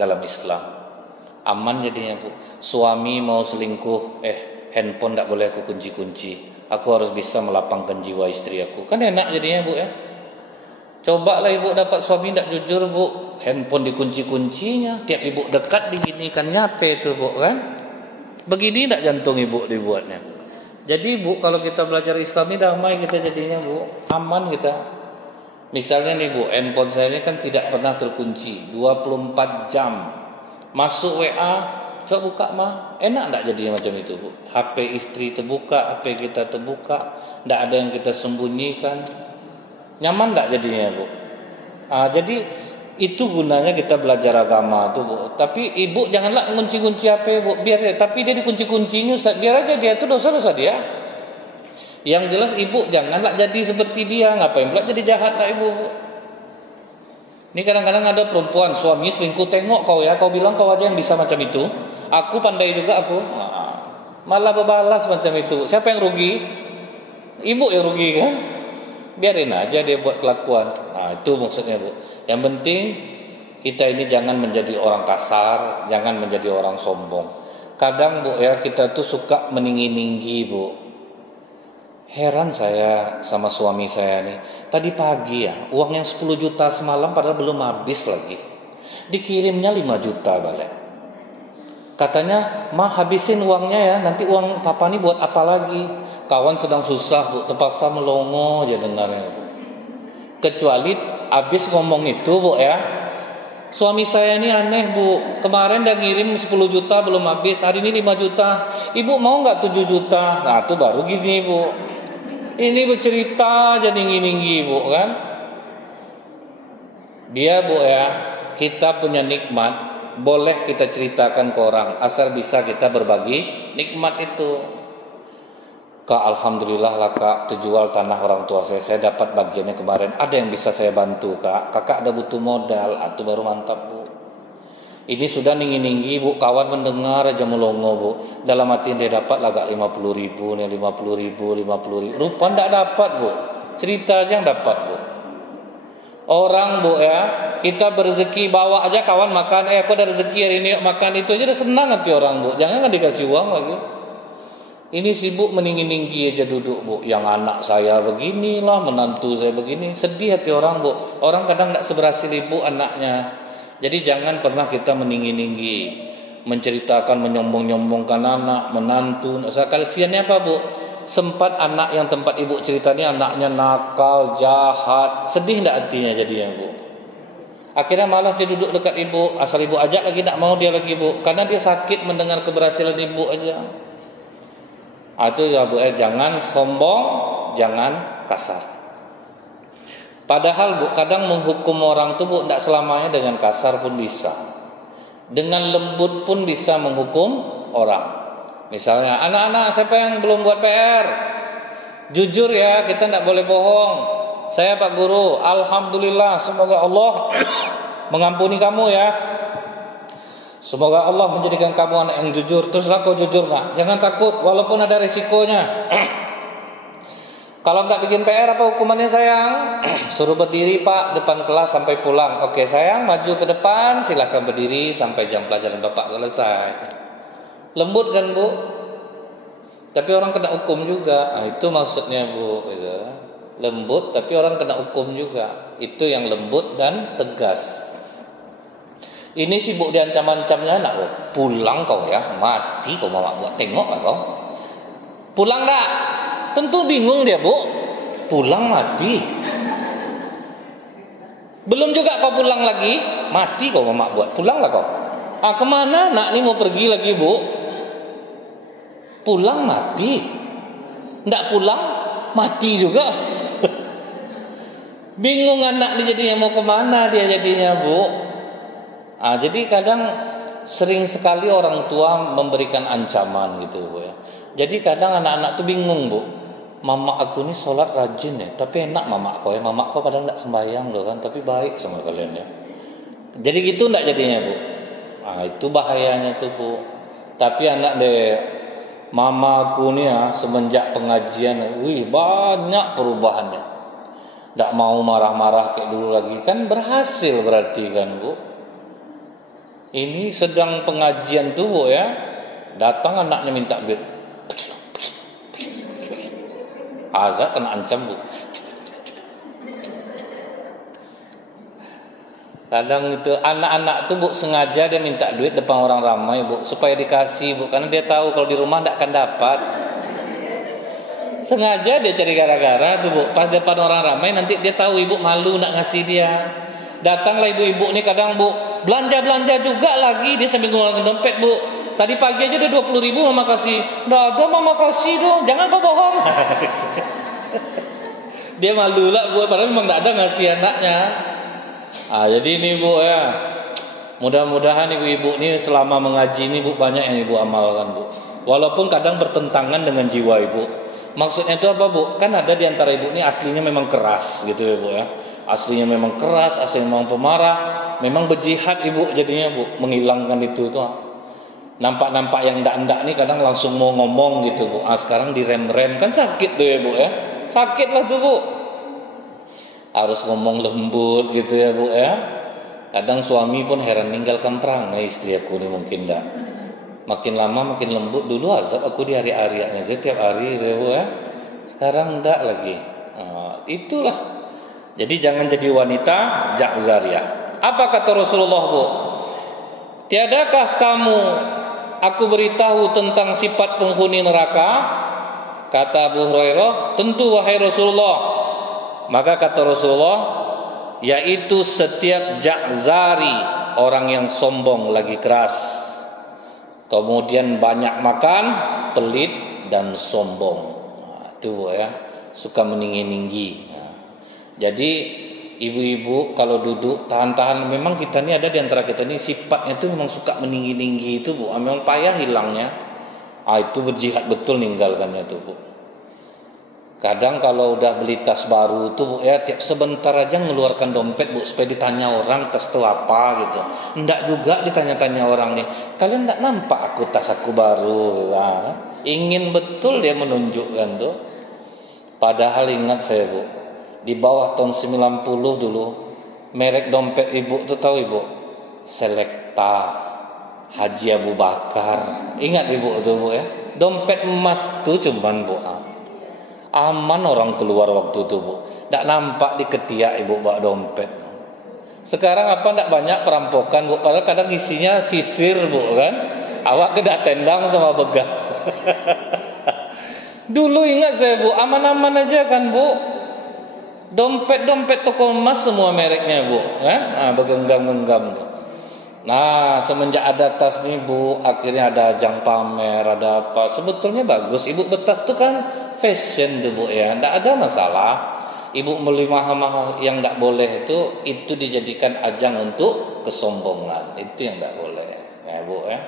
dalam Islam. Aman jadinya bu. Suami mau selingkuh, handphone tidak boleh aku kunci-kunci. Aku harus bisa melapangkan jiwa istri aku. Kan enak jadinya bu ya. Coba lah ibu dapat suami tidak jujur bu, handphone dikunci-kuncinya, tiap ibu dekat diginikan nyape itu bu kan. Begini tidak jantung ibu dibuatnya. Jadi bu, kalau kita belajar Islam ini damai kita jadinya bu, aman kita. Misalnya nih bu, handphone saya ini kan tidak pernah terkunci 24 jam. Masuk WA, coba buka mah, enak enggak jadinya macam itu bu. HP istri terbuka, HP kita terbuka, enggak ada yang kita sembunyikan. Nyaman enggak jadinya bu. Jadi itu gunanya kita belajar agama tuh bu. Tapi ibu janganlah kunci-kunci HP bu, biar tapi dia dikunci-kuncinya, biar aja dia itu dosa-dosa dia. Yang jelas ibu janganlah jadi seperti dia. Ngapain pula jadi jahat lah ibu bu. Ini kadang-kadang ada perempuan suami selingkuh, tengok kau ya, kau bilang kau aja yang bisa macam itu. Aku pandai juga aku. Malah berbalas macam itu. Siapa yang rugi? Ibu yang rugi kan? Biarin aja dia buat kelakuan. Itu maksudnya bu. Yang penting kita ini jangan menjadi orang kasar, jangan menjadi orang sombong. Kadang bu ya kita tuh suka meninggi-ninggi bu. Heran saya sama suami saya nih. Tadi pagi ya uang yang 10 juta semalam padahal belum habis lagi. Dikirimnya 5 juta balik. Katanya habisin uangnya ya, nanti uang papa nih buat apa lagi. Kawan sedang susah bu, terpaksa melongo aja dengarnya bu. Kecuali habis ngomong itu bu ya, suami saya ini aneh bu, kemarin udah ngirim 10 juta belum habis, hari ini 5 juta, ibu mau nggak 7 juta? Nah itu baru gini bu, ini bercerita jadi tinggi bu kan. Dia bu ya, kita punya nikmat, boleh kita ceritakan ke orang, asal bisa kita berbagi nikmat itu. Kak, alhamdulillah lah kak, terjual tanah orang tua saya dapat bagiannya kemarin. Ada yang bisa saya bantu kak. Kakak ada butuh modal, itu baru mantap bu. Ini sudah ninggi-ninggi bu, kawan mendengar aja melongo bu. Dalam hati dia dapat agak 50 ribu, nih 50 ribu. Rupa ndak dapat bu, cerita aja yang dapat bu. Orang bu ya, kita berzeki bawa aja kawan makan, aku ada rezeki hari ini makan, itu aja udah senang hati orang bu. Jangan kan dikasih uang lagi. Ini sibuk meninggi-ninggi aja duduk bu. Yang anak saya beginilah, menantu saya begini. Sedih hati orang bu. Orang kadang tidak seberhasil ibu anaknya. Jadi jangan pernah kita meninggi-ninggi. menceritakan, menyombong-nyombongkan anak, menantu. Kasiannya apa, Bu? Sempat anak yang tempat ibu ceritanya anaknya nakal, jahat. Sedih enggak hatinya jadinya, Bu? Akhirnya malas dia duduk dekat ibu. Asal ibu ajak lagi tak mau dia lagi, Bu. Karena dia sakit mendengar keberhasilan ibu aja. Itu ya, Bu, jangan sombong, jangan kasar. Padahal, Bu, kadang menghukum orang tuh, Bu, tidak selamanya dengan kasar pun bisa. Dengan lembut pun bisa menghukum orang. Misalnya, anak-anak siapa yang belum buat PR? Jujur ya, kita tidak boleh bohong. Saya Pak Guru, alhamdulillah, semoga Allah mengampuni kamu ya. Semoga Allah menjadikan kamu anak yang jujur. Teruslah kau jujur nggak? Jangan takut, walaupun ada risikonya. Kalau nggak bikin PR apa hukumannya sayang? Suruh berdiri Pak depan kelas sampai pulang. Oke sayang, maju ke depan, silahkan berdiri sampai jam pelajaran Bapak selesai. Lembut kan, Bu? Tapi orang kena hukum juga. Nah, itu maksudnya, Bu, gitu. Lembut tapi orang kena hukum juga. Itu yang lembut dan tegas. Ini sibuk diancam-ancamnya anak, Bu. Pulang kau ya, mati kau mama buat, tengoklah kau. Pulang enggak? Tentu bingung dia, Bu. Pulang mati. Belum juga kau pulang lagi, mati kau mama buat. Pulanglah kau. Kemana nak ni mau pergi lagi, Bu? Pulang mati. Ndak pulang mati juga. Bingung anak ni jadinya mau kemana dia jadinya, Bu. Jadi kadang sering sekali orang tua memberikan ancaman gitu, Bu ya. Jadi kadang anak-anak tuh bingung, Bu. Mama aku ni sholat rajin ya, tapi enak mama kau ya. Mama kau padahal tidak sembahyang loh kan, tapi baik sama kalian ya. Jadi gitu tidak jadinya, Bu. Itu bahayanya tuh, Bu. Tapi anak deh, mama aku ni ya semenjak pengajian, banyak perubahannya. Tidak mau marah-marah kayak dulu lagi, kan berhasil berarti kan, Bu. Ini sedang pengajian tuh, Bu ya. Datang anaknya minta duit. Azab kena ancam, Bu. Kadang itu anak-anak tuh, Bu, sengaja dia minta duit depan orang ramai, Bu, supaya dikasih, Bu, karena dia tahu kalau di rumah tidak akan dapat. Sengaja dia cari gara-gara tuh, Bu. Pas depan orang ramai nanti dia tahu ibu malu nak ngasih dia. Datanglah ibu-ibu nih kadang, Bu, belanja juga lagi, dia sambil ngeluarin dompet, Bu. Tadi pagi aja dia 20.000 mama kasih. Nggak ada mama kasih dong, jangan kau bohong. Dia malu lah, Bu, padahal memang nggak ada ngasih anaknya. Jadi ini, Bu ya, mudah-mudahan ibu-ibu ini selama mengaji ini, Bu, banyak yang ibu amalkan, Bu. Walaupun kadang bertentangan dengan jiwa ibu. Maksudnya itu apa, Bu? Kan ada di antara ibu ini aslinya memang keras gitu ya, Bu ya. Aslinya memang keras, aslinya memang pemarah, memang berjihad ibu jadinya, Bu, menghilangkan itu tuh. Nampak-nampak yang ndak-ndak nih kadang langsung mau ngomong gitu, Bu. Sekarang direm-rem kan sakit tuh ya, Bu ya. Sakit lah tuh, Bu. Harus ngomong lembut gitu ya, Bu ya. Kadang suami pun heran, ninggalkan perang istri aku nih mungkin ndak. Makin lama makin lembut. Dulu azab aku di hari-harinya aja tiap hari gitu ya, Bu ya. Sekarang ndak lagi. Itulah. Jadi jangan jadi wanita jakzariah. Apa kata Rasulullah, Bu? Tiadakah kamu aku beritahu tentang sifat penghuni neraka? Kata Abu Hurairah, tentu wahai Rasulullah. Maka kata Rasulullah, yaitu setiap jakzari, orang yang sombong lagi keras, kemudian banyak makan, pelit dan sombong. Itu ya, suka meninggi-ninggi. Jadi ibu-ibu kalau duduk tahan-tahan, memang kita ini ada di antara kita ini sifatnya itu memang suka meninggi-tinggi itu, Bu. Memang payah hilangnya. Itu berjihad betul ninggalkannya itu, Bu. Kadang kalau udah beli tas baru tuh, Bu ya, tiap sebentar aja ngeluarkan dompet, Bu, supaya ditanya orang tas itu apa gitu. Enggak juga ditanya-tanya orang nih, kalian enggak nampak aku tas aku baru lah. Ingin betul dia menunjukkan tuh. Padahal ingat saya, Bu, di bawah tahun 90 dulu, merek dompet ibu tuh tahu ibu? Selecta, Haji Abu Bakar. Ingat ibu tuh, Bu ya? Dompet emas tuh cuman, Bu, aman orang keluar waktu itu, Bu. Tak nampak di ketiak ibu bawa dompet. Sekarang apa tak banyak perampokan, Bu. Padahal kadang isinya sisir, Bu kan. Awak kena tendang sama begal. Dulu ingat saya Bu, aman-aman aja kan Bu. Dompet toko emas semua mereknya Bu, bergenggam-genggam tuh. Nah, semenjak ada tas nih Bu, akhirnya ada ajang pamer, ada apa. Sebetulnya bagus. Ibu bertas tuh kan fashion tuh Bu ya, tidak ada masalah. Ibu beli mahal-mahal, yang tidak boleh itu dijadikan ajang untuk kesombongan. Itu yang tidak boleh ya Bu ya.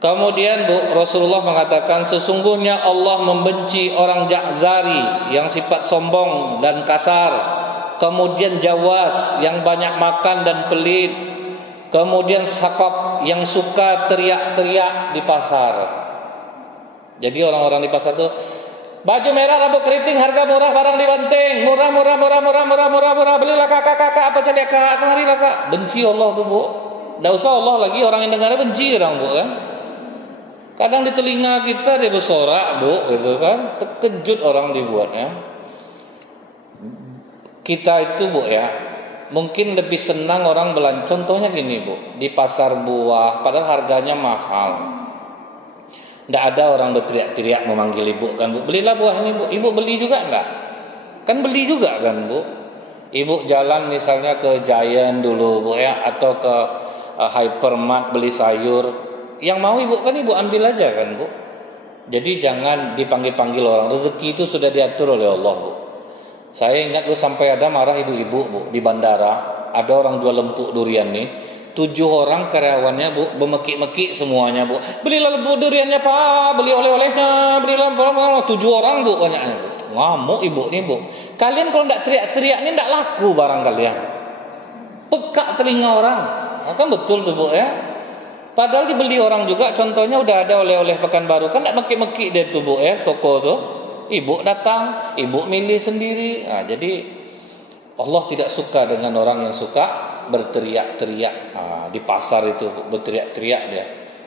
Kemudian Bu, Rasulullah mengatakan sesungguhnya Allah membenci orang ja'zari yang sifat sombong dan kasar, kemudian jawas yang banyak makan dan pelit, kemudian sakap yang suka teriak-teriak di pasar. Jadi orang-orang di pasar tuh, baju merah rambut keriting harga murah barang dibanting, murah, belilah kakak apa jadi kakak, kemarilah kak. Benci Allah tuh Bu. Tidak usah Allah lagi, orang yang dengarnya benci orang Bu kan. Kadang di telinga kita dia bersorak Bu, gitu kan. Terkejut orang dibuatnya. Kita itu Bu ya, mungkin lebih senang orang belanja. Contohnya gini Bu, di pasar buah, padahal harganya mahal. Tidak ada orang berteriak-teriak memanggil ibu kan Bu, belilah buah ini Bu. Ibu beli juga enggak? Kan beli juga kan Bu. Ibu jalan misalnya ke Giant dulu Bu ya, atau ke Hypermart beli sayur. Yang mau ibu kan ibu ambil aja kan Bu. Jadi jangan dipanggil-panggil orang. Rezeki itu sudah diatur oleh Allah Bu. Saya ingat Bu, sampai ada marah ibu-ibu Bu di bandara. Ada orang jual lempuk durian nih. 7 orang karyawannya Bu bermekik-mekik semuanya Bu. Belilah lempuk duriannya Pak, beli oleh-olehnya, belilah 7 orang Bu banyaknya Bu. Ngamuk ibu nih Bu. Kalian kalau tidak teriak-teriak ini tidak laku barang kalian. Pekak telinga orang. Kan betul tuh Bu ya. Padahal dibeli orang juga. Contohnya udah ada oleh-oleh Pekanbaru, kan tidak mekik-mekik dia tuh Bu ya, toko tuh. Ibu datang, ibu milih sendiri. Nah, jadi Allah tidak suka dengan orang yang suka berteriak-teriak. Nah, di pasar itu berteriak-teriak dia,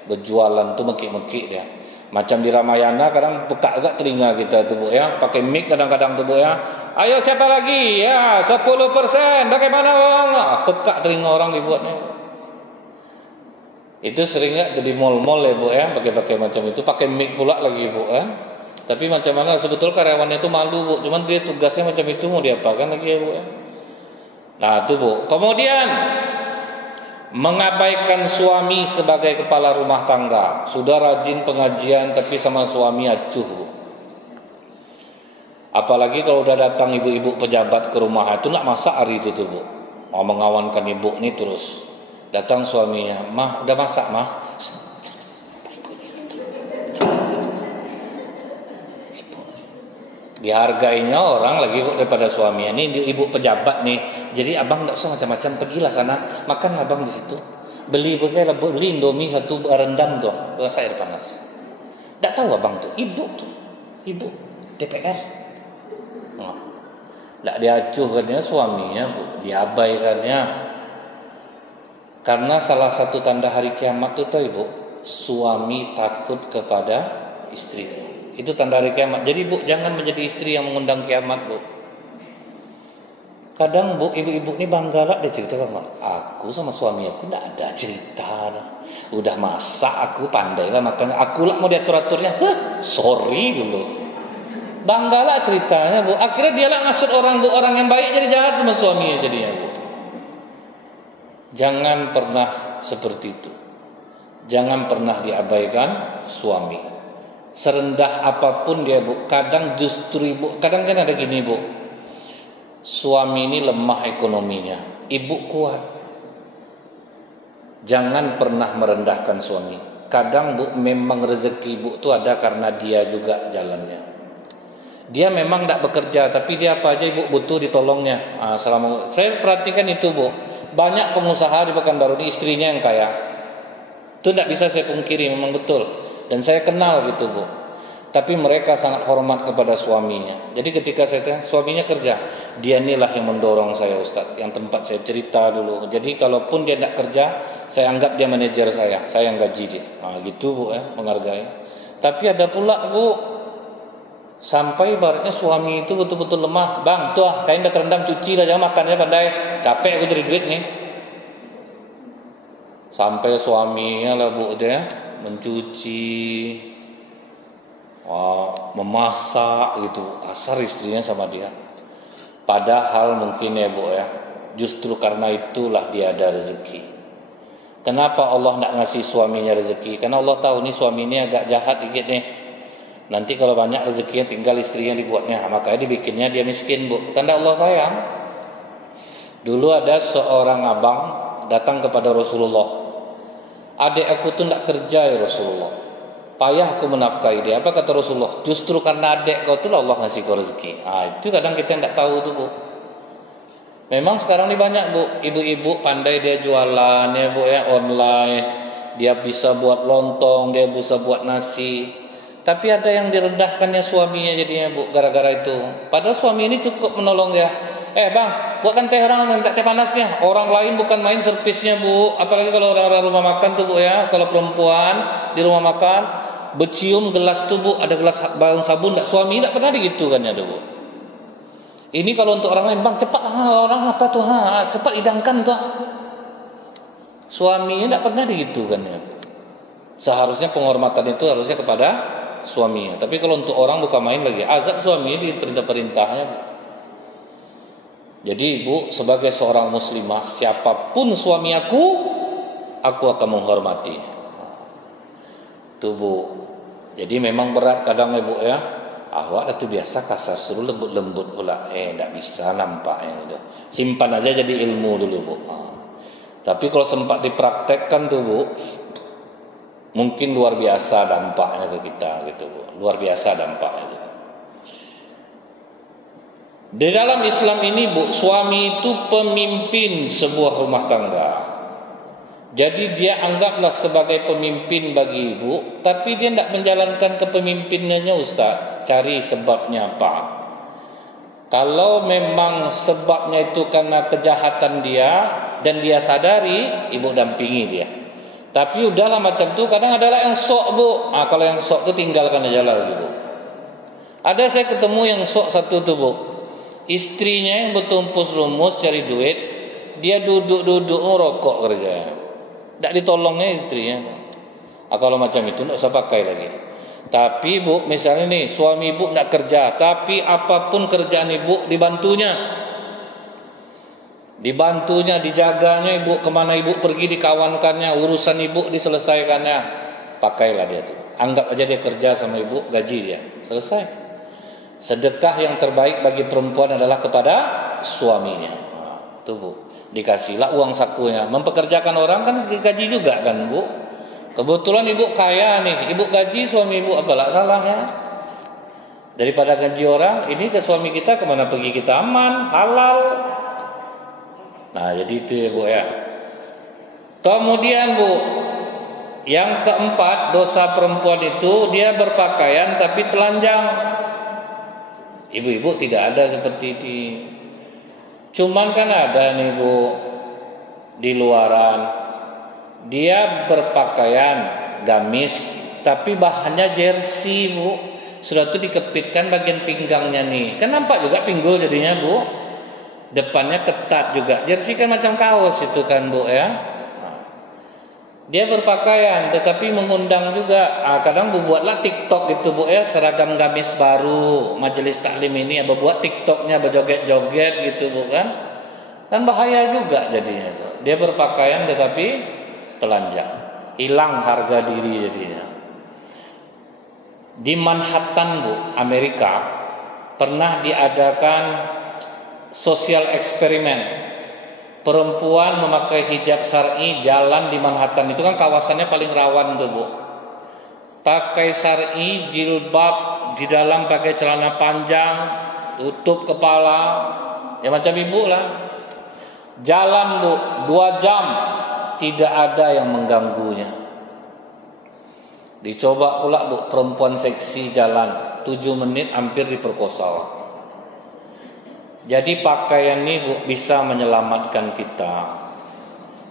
berjualan tuh mekik-mekik dia. Macam di Ramayana kadang pekak juga telinga kita tuh Bu ya, pakai mic kadang-kadang tuh Bu ya. Ayo siapa lagi? Ya, 10%. Bagaimana Bang? Pekak telinga orang dibuatnya. Itu seringnya jadi mall-mall ya Bu ya, pakai macam itu, pakai mic pula lagi Bu kan. Tapi macam mana sebetulnya karyawannya itu malu Bu, cuman dia tugasnya macam itu, mau diapakan lagi ya Bu ya. Nah itu Bu. Kemudian mengabaikan suami sebagai kepala rumah tangga. Sudah rajin pengajian tapi sama suami acuh Bu. Apalagi kalau udah datang ibu-ibu pejabat ke rumah itu, nak masak hari itu tuh Bu. Mau mengawankan ibu ini terus. Datang suaminya, "Mah, udah masak, Mah?" Dihargainya orang lagi daripada suaminya. Ini ibu pejabat nih. Jadi abang enggak usah macam-macam, pergilah sana, makan abang di situ. Beli Indomie satu rendang tuh, rasa air panas. Enggak tahu abang tuh, ibu DPR. Enggak diacuhkannya suaminya, Bu, diabaikannya. Karena salah satu tanda hari kiamat itu Ibu, suami takut kepada istrinya. Itu tanda hari kiamat. Jadi Bu, jangan menjadi istri yang mengundang kiamat Bu. Kadang Bu, ibu-ibu ini bangga lah dia cerita sama aku sama suami aku tidak ada cerita. Udah masak aku pandai lah makanya aku lah mau diatur-aturnya. Sorry dulu. Bangga lah ceritanya Bu. Akhirnya dia lah ngasut orang Bu, orang yang baik jadi jahat sama suaminya jadinya Bu. Jangan pernah seperti itu. Jangan pernah diabaikan suami. Serendah apapun dia Bu, kadang justru Ibu, kadang kan ada gini Bu. Suami ini lemah ekonominya, ibu kuat. Jangan pernah merendahkan suami. Kadang Bu, memang rezeki Ibu itu ada karena dia juga jalannya. Dia memang tidak bekerja, tapi dia apa aja Ibu butuh ditolongnya. Saya perhatikan itu Bu. Banyak pengusaha di Pekanbaru ini istrinya yang kaya. Itu tidak bisa saya pungkiri, memang betul. Dan saya kenal gitu Bu. Tapi mereka sangat hormat kepada suaminya. Jadi ketika saya tanya, suaminya kerja, dia inilah yang mendorong saya Ustaz. Yang tempat saya cerita dulu. Jadi kalaupun dia tidak kerja, saya anggap dia manajer saya yang gaji dia. Nah gitu Bu ya, menghargai. Tapi ada pula Bu, sampai ibaratnya suami itu betul-betul lemah. Bang, tuh kain udah terendam, cuci lah, jangan makannya pandai. Capek aku cari duit nih. Sampai suaminya lah bu dia mencuci, memasak gitu, kasar istrinya sama dia. Padahal mungkin ya bu ya, justru karena itulah dia ada rezeki. Kenapa Allah tidak ngasih suaminya rezeki? Karena Allah tahu nih suami ini agak jahat dikit nih. Nanti kalau banyak rezekinya tinggal istrinya dibuatnya, makanya dibikinnya dia miskin bu. Tanda Allah sayang. Dulu ada seorang abang datang kepada Rasulullah. Adik aku tuh tidak kerja ya Rasulullah. Payah aku menafkahi dia. Apa kata Rasulullah? Justru karena adik kau tuh Allah ngasih kau rezeki. Itu kadang kita tidak tahu tuh bu. Memang sekarang ini banyak bu, ibu-ibu pandai dia jualan ya bu ya, online. Dia bisa buat lontong, dia bisa buat nasi. Tapi ada yang direndahkannya suaminya jadinya bu, gara-gara itu. Padahal suami ini cukup menolong dia. Bang, buatkan teh orang, minta teh panasnya. Orang lain bukan main servisnya bu. Apalagi kalau orang-orang rumah makan tuh bu ya. Kalau perempuan di rumah makan bercium gelas tuh bu, ada gelas barang sabun, tidak suami tidak pernah begitu kan ya bu. Ini kalau untuk orang lain, bang cepat orang apa tuh, cepat hidangkan tuh. Suaminya tidak pernah begitu kan ya. Seharusnya penghormatan itu harusnya kepada suaminya. Tapi kalau untuk orang bukan main lagi, azab suami di perintah-perintahnya. Jadi ibu sebagai seorang muslimah, siapapun suami aku akan menghormati. Tuh bu. Jadi memang berat kadang ibu ya. Awak itu biasa kasar, suruh lembut-lembut pula. Tidak bisa nampaknya gitu. Simpan aja jadi ilmu dulu bu. Tapi kalau sempat dipraktekkan tuh bu, mungkin luar biasa dampaknya ke kita gitu bu. Luar biasa dampaknya gitu. Di dalam Islam ini bu, suami itu pemimpin sebuah rumah tangga. Jadi dia anggaplah sebagai pemimpin bagi ibu, tapi dia tidak menjalankan kepemimpinannya Ustaz. Cari sebabnya apa? Kalau memang sebabnya itu karena kejahatan dia dan dia sadari, ibu dampingi dia. Tapi udahlah macam tu, kadang adalah yang sok bu. Kalau yang sok tu tinggalkan aja lah ibu. Ada saya ketemu yang sok satu tu bu. Istrinya yang bertumpus rumus cari duit, dia duduk-duduk merokok kerja. Tak ditolongnya istrinya. Kalau macam itu tak usah pakai lagi. Tapi ibu, misalnya nih suami ibu tak kerja, tapi apapun kerjaan ibu dibantunya. Dibantunya, dijaganya ibu, kemana ibu pergi dikawankannya, urusan ibu diselesaikannya. Pakailah dia tuh. Anggap aja dia kerja sama ibu, gaji dia. Selesai. Sedekah yang terbaik bagi perempuan adalah kepada suaminya. Tuh bu. Dikasihlah uang sakunya. Mempekerjakan orang kan digaji juga kan bu. Kebetulan ibu kaya nih, ibu gaji suami ibu, apalah salahnya? Daripada gaji orang, ini ke suami kita kemana pergi kita aman, halal. Nah jadi itu ya bu ya. Kemudian bu, yang keempat dosa perempuan itu dia berpakaian tapi telanjang. Ibu-ibu tidak ada seperti ini. Cuman kan ada nih bu, di luaran dia berpakaian gamis tapi bahannya jersey bu. Sudah itu dikepitkan bagian pinggangnya nih. Kan nampak juga pinggul jadinya bu. Depannya ketat juga. Jersey kan macam kaos itu kan bu ya. Dia berpakaian tetapi mengundang juga. Kadang bu buatlah TikTok itu bu ya, seragam gamis baru majelis taklim ini, buat TikToknya berjoget-joget gitu bu kan. Dan bahaya juga jadinya itu. Dia berpakaian tetapi telanjang, hilang harga diri jadinya. Di Manhattan bu, Amerika pernah diadakan sosial eksperimen. Perempuan memakai hijab syar'i jalan di Manhattan, itu kan kawasannya paling rawan tuh bu. Pakai syar'i, jilbab, di dalam pakai celana panjang, tutup kepala, ya macam ibu lah. Jalan bu, 2 jam tidak ada yang mengganggunya. Dicoba pula bu, perempuan seksi jalan 7 menit hampir diperkosa. Jadi pakaian ini bu bisa menyelamatkan kita.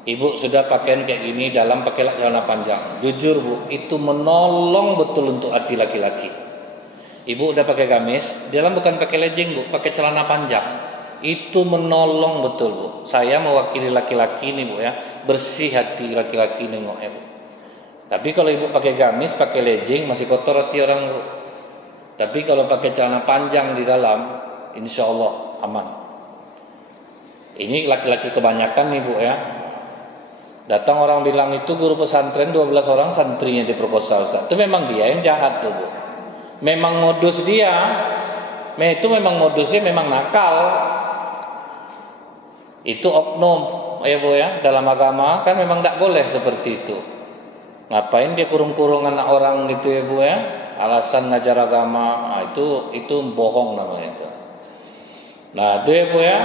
Ibu sudah pakaian kayak gini, dalam pakailah celana panjang. Jujur bu, itu menolong betul untuk hati laki-laki. Ibu udah pakai gamis, dalam bukan pakai legging bu, pakai celana panjang. Itu menolong betul, Bu. Saya mewakili laki-laki nih, Bu ya. Bersih hati laki-laki nengok ya, Bu. Tapi kalau ibu pakai gamis, pakai legging, masih kotor hati orang, Bu. Tapi kalau pakai celana panjang di dalam, insya Allah aman. Ini laki-laki kebanyakan nih, Bu ya. Datang orang bilang itu guru pesantren 12 orang santrinya diperkosa, Ustaz. Itu memang dia yang jahat tuh, Bu. Memang modus dia. Itu memang modus dia, memang nakal. Itu oknum, ya Bu ya. Dalam agama kan memang tidak boleh seperti itu. Ngapain dia kurung-kurung anak orang gitu ya Bu ya? Alasan ngajar agama, nah, itu bohong namanya itu. Nah itu ya Bu ya,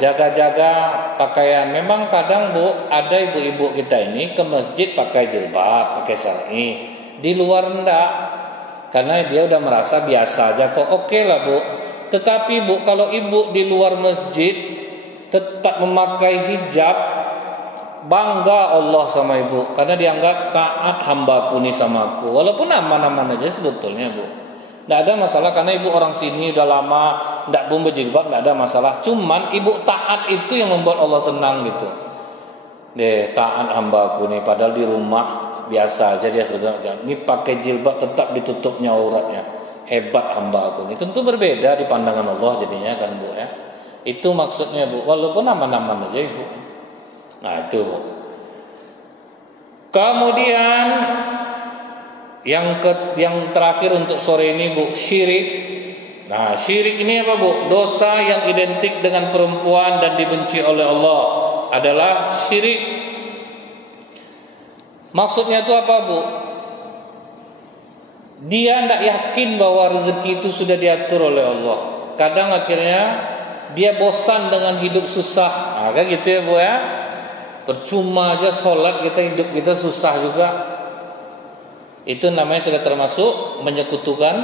jaga-jaga pakaian. Memang kadang Bu, ada ibu-ibu kita ini ke masjid pakai jilbab, pakai syar'i, di luar enggak, karena dia udah merasa biasa aja kok. Oke lah Bu. Tetapi Bu, kalau ibu di luar masjid tetap memakai hijab, bangga Allah sama ibu, karena dianggap taat hambaku nih sama aku. Walaupun aman-aman aja sebetulnya Bu, tidak ada masalah, karena ibu orang sini udah lama tidak pun berjilbab, tidak ada masalah. Cuman ibu taat itu yang membuat Allah senang gitu. Taat hambaku nih, padahal di rumah biasa aja dia sebetulnya. Ini pakai jilbab tetap ditutupnya auratnya. Hebat hambaku ini. Tentu berbeda di pandangan Allah jadinya kan Bu ya. Itu maksudnya Bu. Walaupun aman-aman aja ibu. Nah itu. Kemudian yang terakhir untuk sore ini Bu, syirik. Nah syirik ini apa Bu? Dosa yang identik dengan perempuan dan dibenci oleh Allah adalah syirik. Maksudnya itu apa Bu? Dia tidak yakin bahwa rezeki itu sudah diatur oleh Allah. Kadang akhirnya dia bosan dengan hidup susah. Nah, kayak gitu ya Bu ya. Percuma aja sholat kita, hidup kita susah juga. Itu namanya sudah termasuk menyekutukan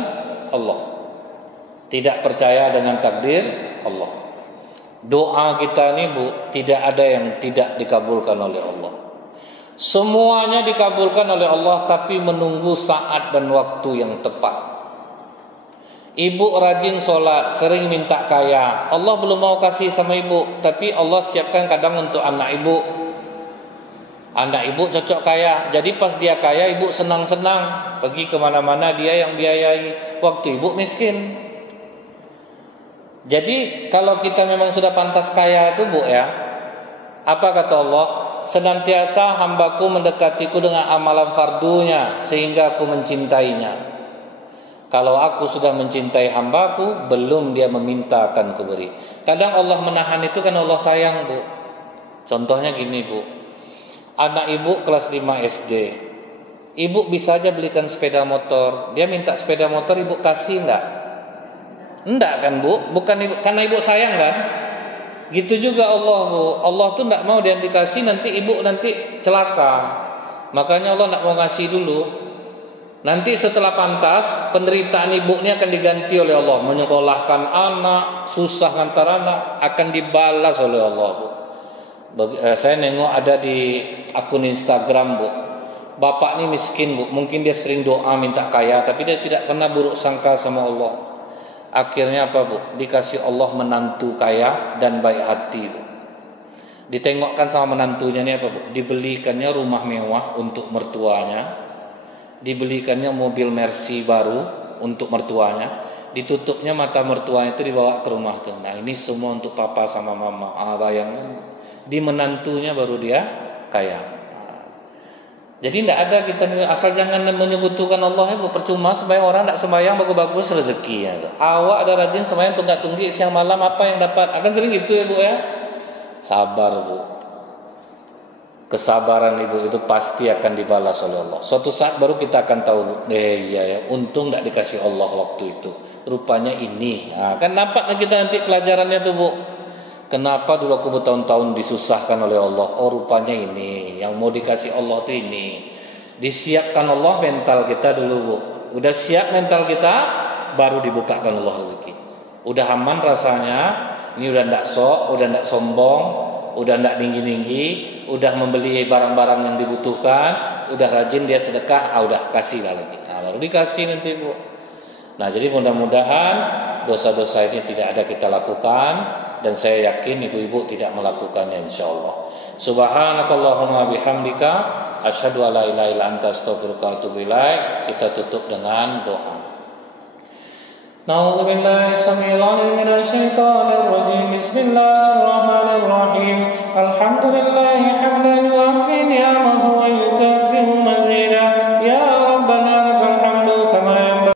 Allah. Tidak percaya dengan takdir Allah. Doa kita ini Bu, tidak ada yang tidak dikabulkan oleh Allah. Semuanya dikabulkan oleh Allah, tapi menunggu saat dan waktu yang tepat. Ibu rajin sholat, sering minta kaya. Allah belum mau kasih sama ibu, tapi Allah siapkan kadang untuk anak ibu. Anak ibu cocok kaya, jadi pas dia kaya ibu senang-senang, pergi kemana-mana dia yang biayai. Waktu ibu miskin. Jadi kalau kita memang sudah pantas kaya itu Bu ya, apa kata Allah? Senantiasa hambaku mendekatiku dengan amalan fardunya sehingga aku mencintainya. Kalau aku sudah mencintai hambaku, belum dia meminta akan kuberi. Kadang Allah menahan itu kan Allah sayang Bu. Contohnya gini Bu, anak ibu kelas 5 SD, ibu bisa aja belikan sepeda motor. Dia minta sepeda motor, ibu kasih enggak? Enggak kan Bu? Bukan ibu, karena ibu sayang kan? Gitu juga Allah Bu. Allah tuh enggak mau dia dikasih, nanti ibu nanti celaka. Makanya Allah enggak mau ngasih dulu. Nanti setelah pantas, penderitaan ibu ini akan diganti oleh Allah. Menyekolahkan anak, susah ngantar anak, akan dibalas oleh Allah Bu. Saya nengok ada di akun Instagram Bu, bapak ini miskin Bu, mungkin dia sering doa minta kaya, tapi dia tidak pernah buruk sangka sama Allah. Akhirnya apa Bu? Dikasih Allah menantu kaya dan baik hati Bu. Ditengokkan sama menantunya ini apa Bu? Dibelikannya rumah mewah untuk mertuanya, dibelikannya mobil Mercy baru untuk mertuanya, ditutupnya mata mertuanya itu dibawa ke rumah tuh. Nah ini semua untuk papa sama mama. Bayangkan di menantunya baru dia kaya. Jadi tidak ada kita, asal jangan menyekutukan Allah ya Bu. Percuma sembahyang orang tidak sembahyang bagus-bagus rezekinya tuh. Awak ada rajin sembahyang tunggak-tunggik siang malam, apa yang dapat? Akan sering gitu ya Bu ya. Sabar Bu. Kesabaran ibu itu pasti akan dibalas oleh Allah. Suatu saat baru kita akan tahu, iya ya, untung tidak dikasih Allah waktu itu. Rupanya ini. Nah, kan nampak kita nanti pelajarannya tuh Bu. Kenapa dulu aku bertahun-tahun disusahkan oleh Allah? Oh rupanya ini, yang mau dikasih Allah itu ini. Disiapkan Allah mental kita dulu Bu. Udah siap mental kita, baru dibukakan Allah rezeki. Udah aman rasanya, ini udah ndak sok, udah ndak sombong, udah ndak tinggi-tinggi, udah membeli barang-barang yang dibutuhkan, udah rajin dia sedekah, udah kasih lah lagi. Nah, baru dikasih nanti Bu. Nah, jadi mudah-mudahan dosa-dosa ini tidak ada kita lakukan, dan saya yakin ibu-ibu tidak melakukannya insyaallah. Subhanakallahumma bihamdika asyhadu an la ilaha illa anta astaghfiruka wa atubu ilaik. Kita tutup dengan doa. Na'udzu billahi samil 'alim minasyaitonir rajim. Bismillahirrahmanirrahim. Alhamdulillahi hamdan yuwaffi ni'amahu wa